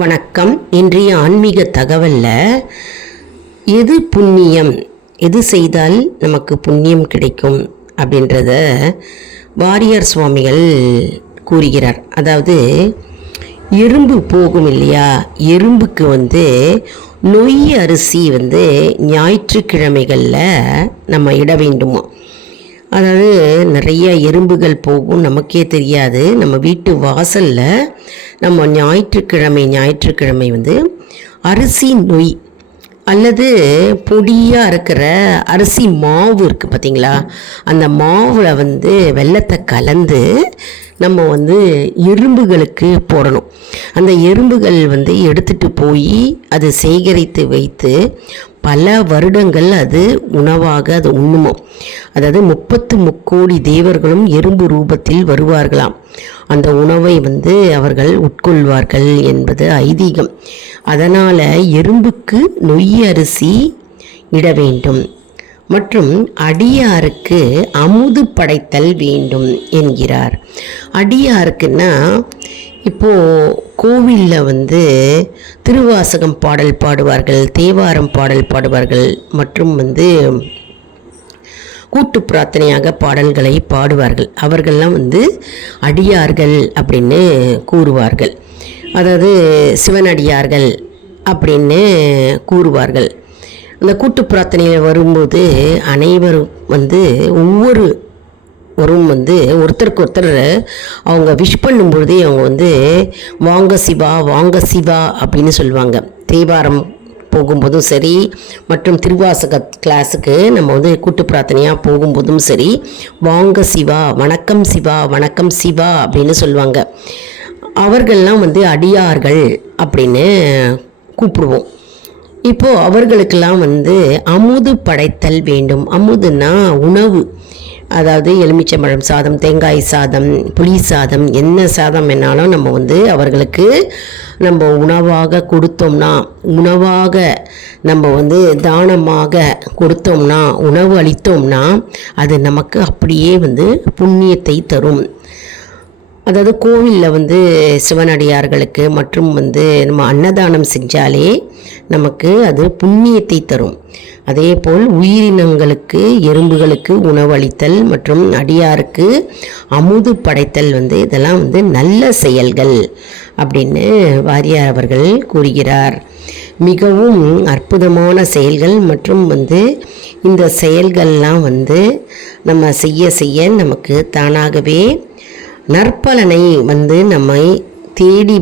வணக்கம். இன்றைய ஆன்மீக தகவலில் எது புண்ணியம், எது செய்தால் நமக்கு புண்ணியம் கிடைக்கும் அப்படின்றத வாரியார் சுவாமிகள் கூறுகிறார். அதாவது எறும்பு போகும் இல்லையா, எறும்புக்கு நொய் அரிசி ஞாயிற்றுக்கிழமைகளில் நம்ம இட வேண்டுமா. அதாவது நிறைய எறும்புகள் போகும், நமக்கே தெரியாது. நம்ம வீட்டு வாசலில் நம்ம ஞாயிற்றுக்கிழமை அரிசி நொய் அல்லது பொடியாக இருக்கிற அரிசி மாவு இருக்குது பார்த்தீங்களா, அந்த மாவில் வெல்லத்தை கலந்து நம்ம எறும்புகளுக்கு போடணும். அந்த எறும்புகள் எடுத்துகிட்டு போய் அது சேகரித்து வைத்து பல வருடங்கள் அது உணவாக அது உண்ணுமோ. அதாவது 30 முக்கோடி தேவர்களும் எறும்பு ரூபத்தில் வருவார்களாம். அந்த உணவை அவர்கள் உட்கொள்வார்கள் என்பது ஐதீகம். அதனால் எறும்புக்கு நொய் அரிசி இட வேண்டும் மற்றும் அடியாருக்கு அமுது படைத்தல் வேண்டும் என்கிறார். அடியாருக்குன்னா இப்போது கோவிலில் திருவாசகம் பாடல் பாடுவார்கள், தேவாரம் பாடல் பாடுவார்கள் மற்றும் கூட்டு பிரார்த்தனையாக பாடல்களை பாடுவார்கள். அவர்கள்லாம் அடியார்கள் அப்படின்னு கூறுவார்கள். அதாவது சிவனடியார்கள் அப்படின்னு கூறுவார்கள். அந்த கூட்டு பிரார்த்தனையில் வரும்போது அனைவரும் ஒவ்வொருவரும் ஒருத்தருக்கு ஒருத்தர் அவங்க விஷ் பண்ணும்பொழுதே அவங்க வாங்க சிவா வாங்க சிவா அப்படின்னு சொல்லுவாங்க. தேவாரம் போகும்போதும் சரி மற்றும் திருவாசக கிளாஸுக்கு நம்ம கூட்டு பிரார்த்தனையாக போகும்போதும் சரி, வாங்க சிவா வணக்கம் சிவா வணக்கம் சிவா அப்படின்னு சொல்லுவாங்க. அவர்கள்லாம் அடியார்கள் அப்படின்னு கூப்பிடுவோம். இப்போது அவர்களுக்கெல்லாம் அமுது படைத்தல் வேண்டும். அமுதுன்னா உணவு, அதாவது எலுமிச்சம்பழம் சாதம், தேங்காய் சாதம், புளி சாதம், என்ன சாதம் வேணாலும் நம்ம அவர்களுக்கு நம்ம உணவாக கொடுத்தோம்னா, உணவாக நம்ம தானமாக கொடுத்தோம்னா, உணவு அளித்தோம்னா அது நமக்கு அப்படியே புண்ணியத்தை தரும். அதாவது கோவிலில் சிவனடியார்களுக்கு மற்றும் நம்ம அன்னதானம் செஞ்சாலே நமக்கு அது புண்ணியத்தை தரும். அதே போல் உயிரினங்களுக்கு, எறும்புகளுக்கு உணவளித்தல் மற்றும் அடியாருக்கு அமுது படைத்தல் இதெல்லாம் நல்ல செயல்கள் அப்படின்னு வாரியார் அவர்கள் கூறுகிறார். மிகவும் அற்புதமான செயல்கள் மற்றும் இந்த செயல்கள்லாம் நம்ம செய்ய செய்ய நமக்கு தானாகவே நற்பலனை நம்மை தேடி